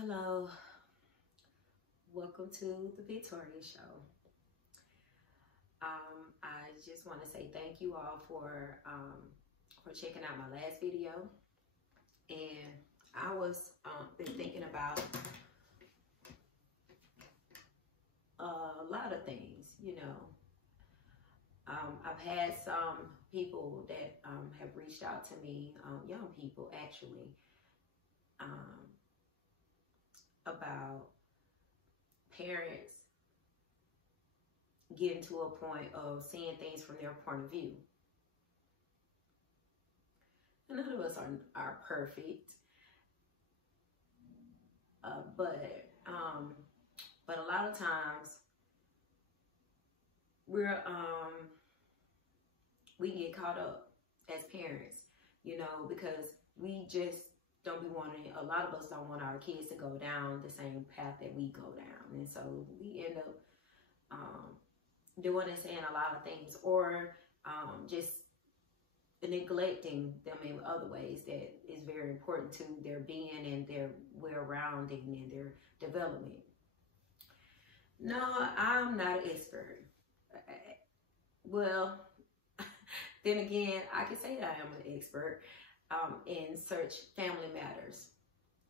Hello, welcome to the Victoria Show. I just want to say thank you all for checking out my last video, and I was been thinking about a lot of things. I've had some people that have reached out to me, young people actually, about parents getting to a point of seeing things from their point of view. None of us are perfect, but a lot of times we get caught up as parents, because we just don't be wanting, a lot of us don't want our kids to go down the same path that we go down. And so we end up doing and saying a lot of things, or just neglecting them in other ways that is very important to their being and their well-rounding and their development. No, I'm not an expert. Well, then again, I can say that I am an expert in such family matters.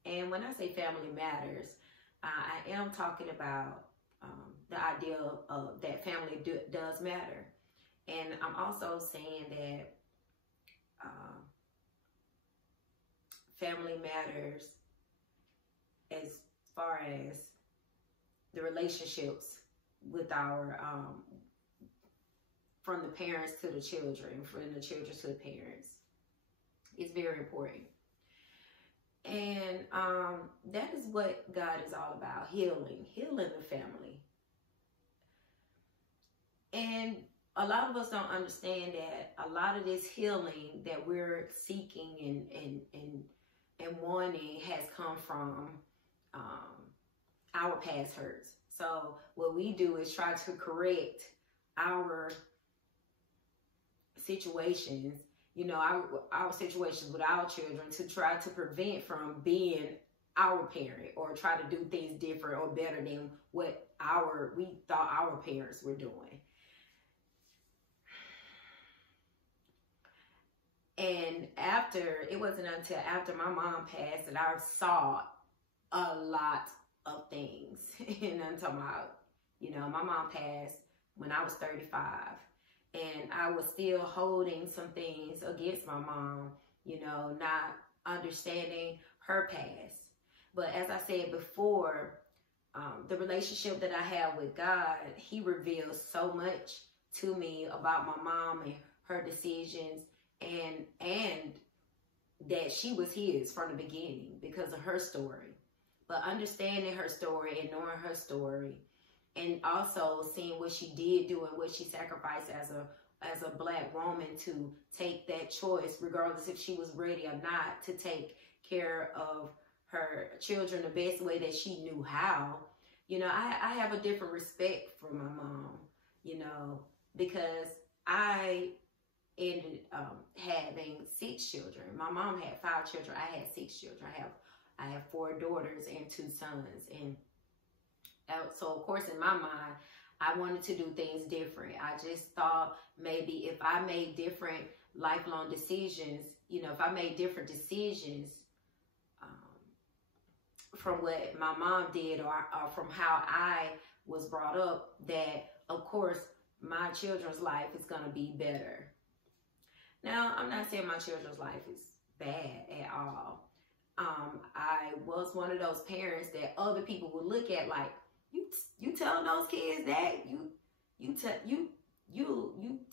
And when I say family matters, I am talking about the idea of that family does matter. And I'm also saying that family matters as far as the relationships with our, from the parents to the children, from the children to the parents. It's very important. And that is what God is all about, healing the family. And a lot of us don't understand that a lot of this healing that we're seeking and wanting has come from our past hurts. So what we do is try to correct our situations, our situations with our children, to try to prevent from being our parent, or try to do things different or better than what we thought our parents were doing. And it wasn't until after my mom passed that I saw a lot of things. And I'm talking about, my mom passed when I was 35. And I was still holding some things against my mom, not understanding her past. But as I said before, the relationship that I have with God, He reveals so much to me about my mom and her decisions, and that she was His from the beginning because of her story. But understanding her story and knowing her story, and also seeing what she did do and what she sacrificed as a Black woman to take that choice, regardless if she was ready or not, to take care of her children the best way that she knew how. I have a different respect for my mom, because I ended having 6 children. My mom had 5 children. I had 6 children. I have 4 daughters and 2 sons. And so, of course, in my mind, I wanted to do things different. I just thought maybe if I made different lifelong decisions, if I made different decisions from what my mom did, or from how I was brought up, that, of course, my children's life is going to be better. Now, I'm not saying my children's life is bad at all. I was one of those parents that other people would look at like, you telling those kids that? You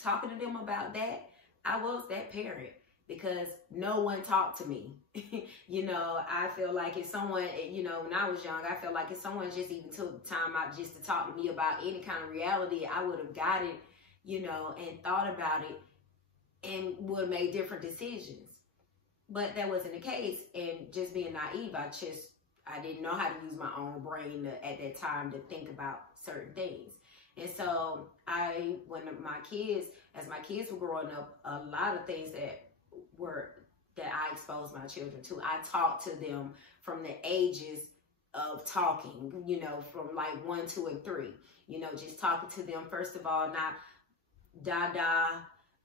talking to them about that? I was that parent because no one talked to me. I feel like if someone, when I was young, I felt like if someone just even took the time out just to talk to me about any kind of reality, I would have got it, and thought about it and would have made different decisions. But that wasn't the case. And just being naive, I didn't know how to use my own brain at that time to think about certain things. And so when my kids were growing up, a lot of things that I exposed my children to, I talked to them from the ages of talking, you know, from like 1, 2, and 3. You know, just talking to them, first of all, not da,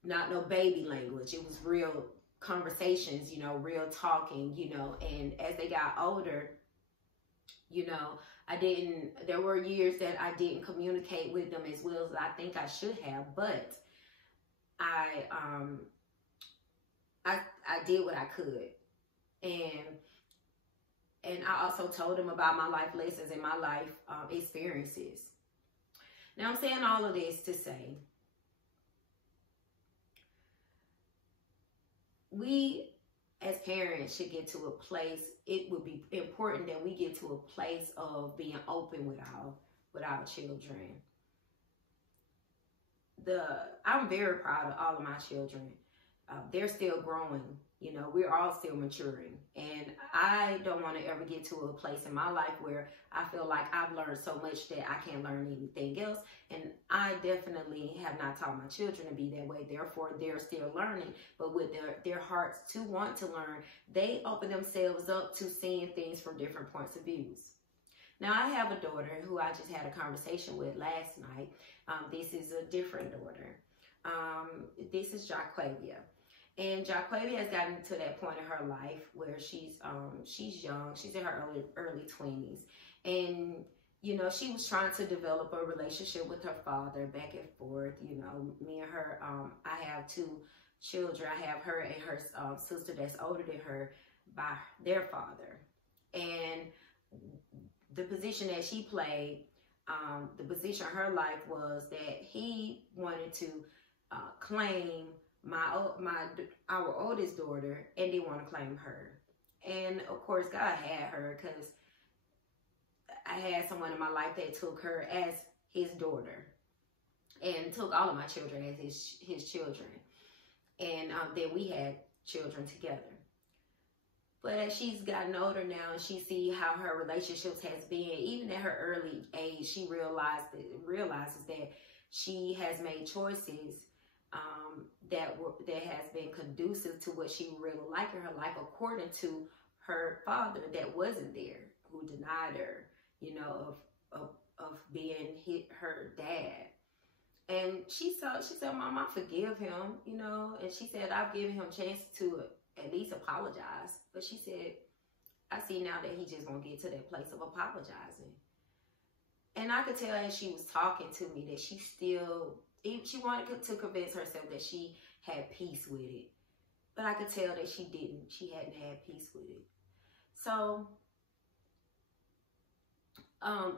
not no baby language. It was real conversations, you know, real talking, you know. And as they got older, you know, there were years that I didn't communicate with them as well as I think I should have, but I did what I could. And I also told them about my life lessons and my life experiences. Now, I'm saying all of this to say, we as parents should get to a place, it would be important that we get to a place of being open with our children. I'm very proud of all of my children. They're still growing. You know, we're all still maturing. And I don't want to ever get to a place in my life where I feel like I've learned so much that I can't learn anything else. And I definitely have not taught my children to be that way. Therefore, they're still learning. But with their hearts to want to learn, they open themselves up to seeing things from different points of views. Now, I have a daughter who I just had a conversation with last night. This is a different daughter. This is Jaquavia. And Jaquavia has gotten to that point in her life where she's young. She's in her early 20s. And, you know, she was trying to develop a relationship with her father back and forth. You know, me and her, I have 2 children. I have her and her sister that's older than her by their father. And the position that she played, the position of her life was that he wanted to claim our oldest daughter and didn't want to claim her. And of course, God had her because I had someone in my life that took her as his daughter and took all of my children as his children. And then we had children together. But as she's gotten older now and she see how her relationships has been, even at her early age, she realizes that she has made choices that has been conducive to what she really liked in her life, according to her father that wasn't there, who denied her, you know, of being her dad. And she said, Mom, I forgive him, you know, and she said, I've given him a chance to at least apologize. But she said, I see now that he just won't get to that place of apologizing. And I could tell as she was talking to me that she wanted to convince herself that she had peace with it. But I could tell that she didn't. She hadn't had peace with it. So,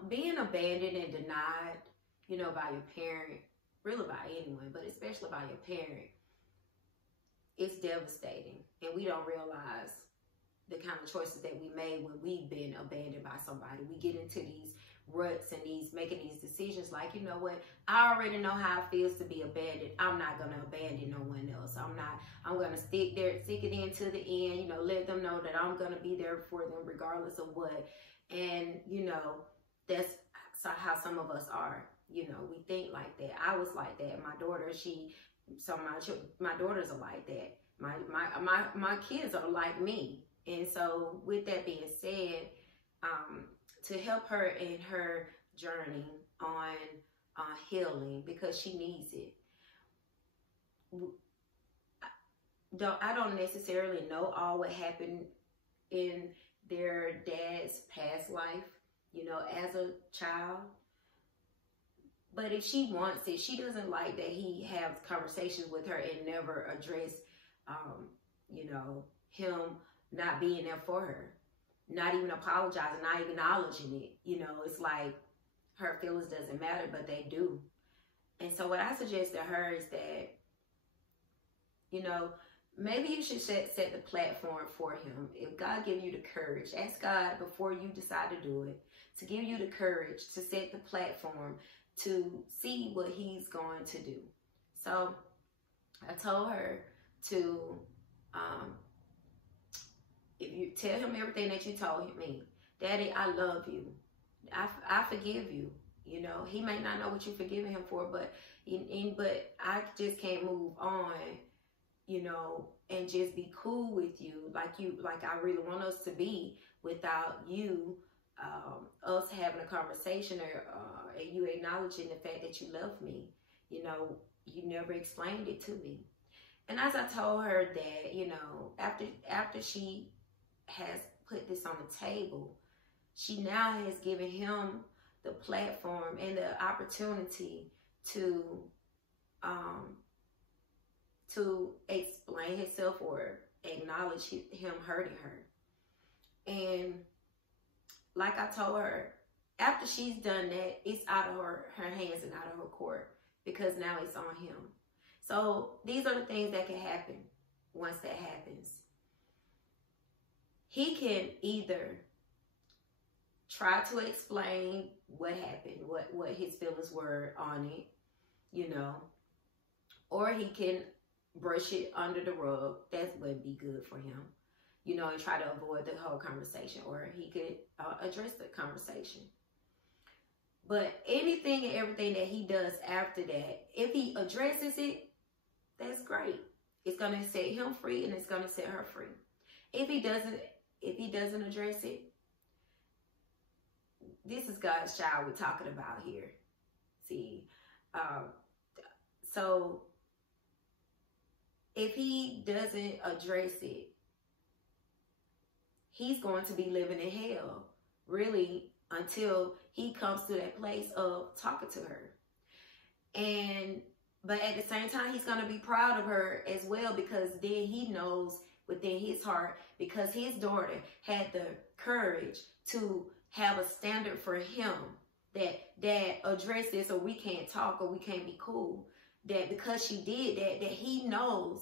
being abandoned and denied, you know, by your parent, really by anyone, but especially by your parent, it's devastating. And we don't realize the kind of choices that we made when we've been abandoned by somebody. We get into these ruts and making these decisions like, you know what, I already know how it feels to be abandoned. I'm not going to abandon no one else. I'm going to stick it in to the end, you know, let them know that I'm going to be there for them regardless of what. And, you know, that's how some of us are. You know, we think like that. I was like that. My daughter, my daughters are like that. My kids are like me. And so with that being said, to help her in her journey on healing, because she needs it. I don't necessarily know all what happened in their dad's past life, you know, as a child. But if she wants it, she doesn't like that he has conversations with her and never address, you know, him not being there for her, not even apologizing, not acknowledging it. You know, it's like her feelings doesn't matter, but they do. And so what I suggest to her is that, you know, maybe you should set the platform for him. If God give you the courage, ask God before you decide to do it, to give you the courage to set the platform to see what he's going to do. So I told her to, if you tell him everything that you told me, Daddy, I love you. I forgive you. You know, he may not know what you're forgiving him for, but I just can't move on, you know, and just be cool with you like I really want us to be without you us having a conversation, or you acknowledging the fact that you love me. You know, you never explained it to me. And as I told her that, you know, after she has put this on the table, she now has given him the platform and the opportunity to explain himself or acknowledge him hurting her. And like I told her, after she's done that, it's out of her hands and out of her court, because now it's on him. So these are the things that can happen once that happens. He can either try to explain what happened, what his feelings were on it, you know, or he can brush it under the rug. That would be good for him, you know, and try to avoid the whole conversation, or he could address the conversation. But anything and everything that he does after that, if he addresses it, that's great. It's going to set him free, and it's going to set her free. If he doesn't address it, this is God's child we're talking about here. See, so if he doesn't address it, he's going to be living in hell, really, until he comes to that place of talking to her. But at the same time, he's going to be proud of her as well, because then he knows within his heart, because his daughter had the courage to have a standard for him that addresses, or we can't talk, or we can't be cool. That because she did that he knows,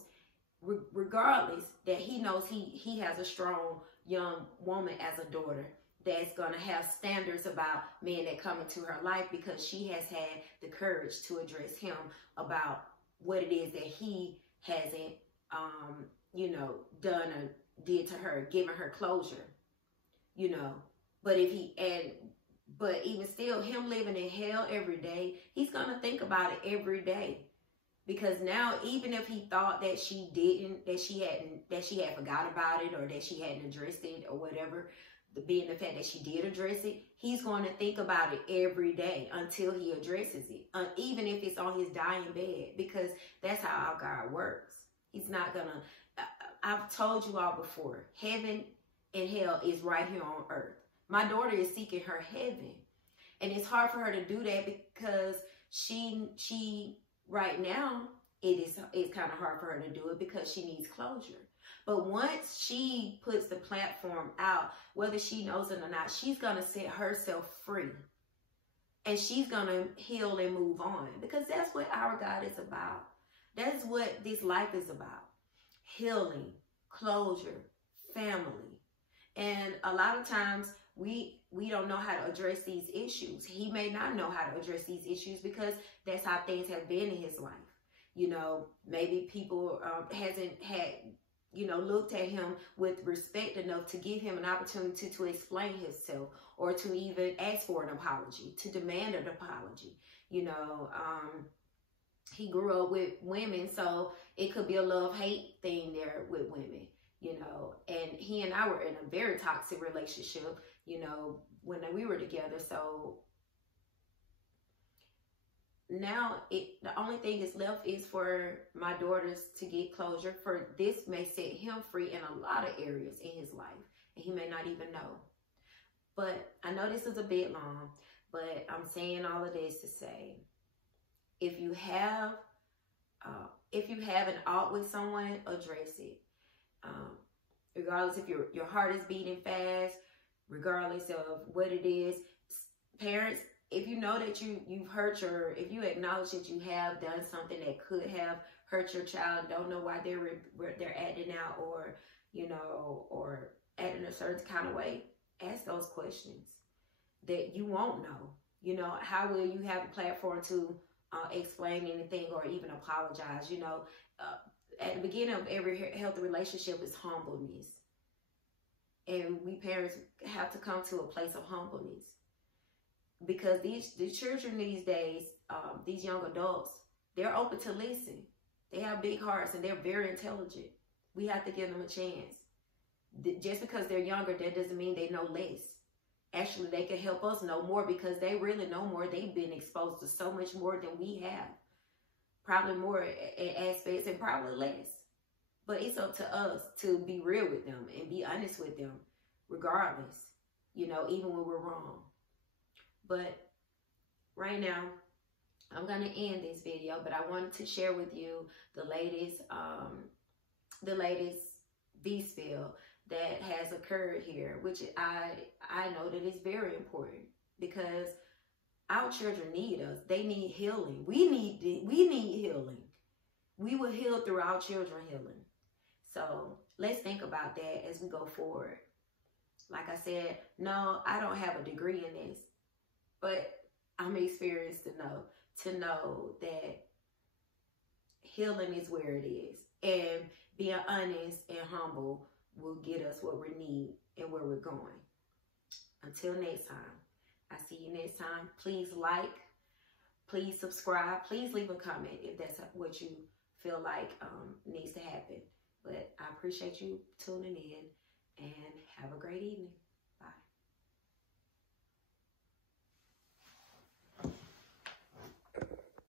regardless, that he knows he has a strong young woman as a daughter that's going to have standards about men that come into her life, because she has had the courage to address him about what it is that he hasn't, you know, done or did to her, given her closure, you know. But but even still, him living in hell every day, he's going to think about it every day. Because now, even if he thought that she had forgot about it, or that she hadn't addressed it, or whatever, being the fact that she did address it, he's going to think about it every day until he addresses it, even if it's on his dying bed, because that's how our God works. He's not going to, I've told you all before, heaven and hell is right here on earth. My daughter is seeking her heaven, and it's hard for her to do that, because she right now, it's kind of hard for her to do it, because she needs closure. But once she puts the platform out, whether she knows it or not, she's going to set herself free. And she's going to heal and move on, because that's what our God is about. That's what this life is about. Healing, closure, family. And a lot of times we don't know how to address these issues. He may not know how to address these issues, because that's how things have been in his life. You know, maybe people hasn't had, you know, looked at him with respect enough to give him an opportunity to explain himself, or to even ask for an apology, to demand an apology. You know, he grew up with women, so it could be a love-hate thing there with women, you know. And he and I were in a very toxic relationship, you know, when we were together. So now the only thing that's left is for my daughters to get closure. For this may set him free in a lot of areas in his life, and he may not even know. But I know this is a bit long, but I'm saying all of this to say, if you have an ought with someone, address it. Regardless if your heart is beating fast, regardless of what it is. Parents, if you know that you've hurt if you acknowledge that you have done something that could have hurt your child, don't know why they're acting out, or, you know, or acting a certain kind of way, ask those questions that you won't know. You know, how will you have a platform to explain anything or even apologize? You know, at the beginning of every healthy relationship is humbleness. And we parents have to come to a place of humbleness. Because the children these days, these young adults, they're open to listen. They have big hearts, and they're very intelligent. We have to give them a chance. Just because they're younger, that doesn't mean they know less. Actually, they can help us know more because they really know more. They've been exposed to so much more than we have. Probably more aspects and probably less. But it's up to us to be real with them and be honest with them regardless, you know, even when we're wrong. But right now, I'm going to end this video, but I wanted to share with you the latest V-spill that has occurred here, which I know that is very important because our children need us. They need healing. We need healing. We will heal through our children healing. So let's think about that as we go forward. Like I said, no, I don't have a degree in this, but I'm experienced to know that healing is where it is. And being honest and humble will get us what we need and where we're going. Until next time, I see you next time. Please like, please subscribe, please leave a comment if that's what you feel like needs to happen. But I appreciate you tuning in and have a great evening.